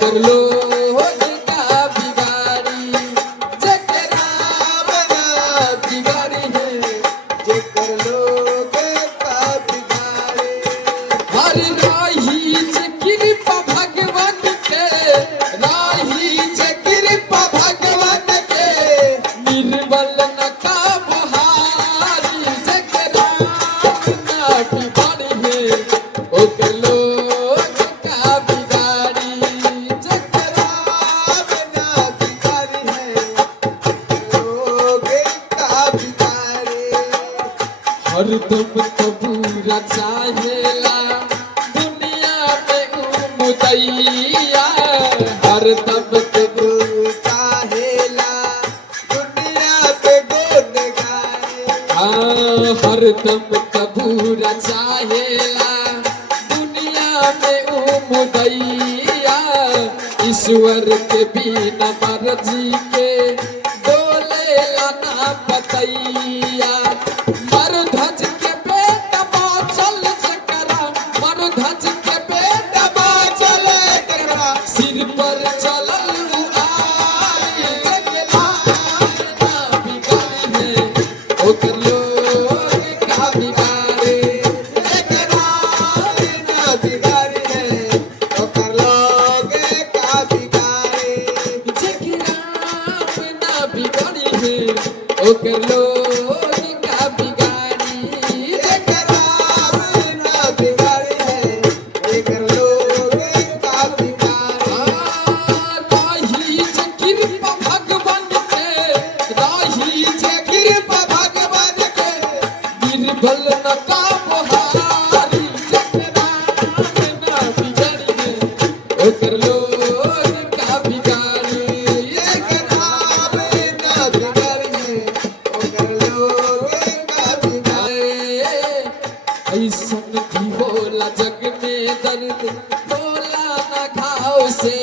कर लो का बिगाड़ी जेके राम ना बिगाड़ी है जे कर लो का बिगाड़ी हर राही जे कृपा भगवान के राही जे कृपा भगवान के निर्बल न का बहारी जेके राम ना बिगाड़ी है ओ कर लो हरदम कबूरा चाहेला दुनिया में मुदैया हरदम कबूर चाहेला दुनिया पे गुण गाए हरदम कबूरा चाहेला दुनिया में मुदैया ईश्वर के बिना मर्जी के बोलेला ना पतैया मरुधज के बेटा बाचल चकरा मरुधज के बेटा बाचल चकरा सिर पर चलल उड़ाई जगला ना बिगाड़ी है ओ कर लोग का बिगाड़े जगला ना बिगाड़ी है ओ कर लोग का बिगाड़े जगला ना बिगाड़ी है ओ कर लोग भल न का बहारी जकरा ना बिगाड़ी है ओ कर लो का बिगाड़ी जकरा ना बिगाड़ी है ओ कर लो का बिगाड़ी ऐसन भी होला जग में दर्द होला ना घाव से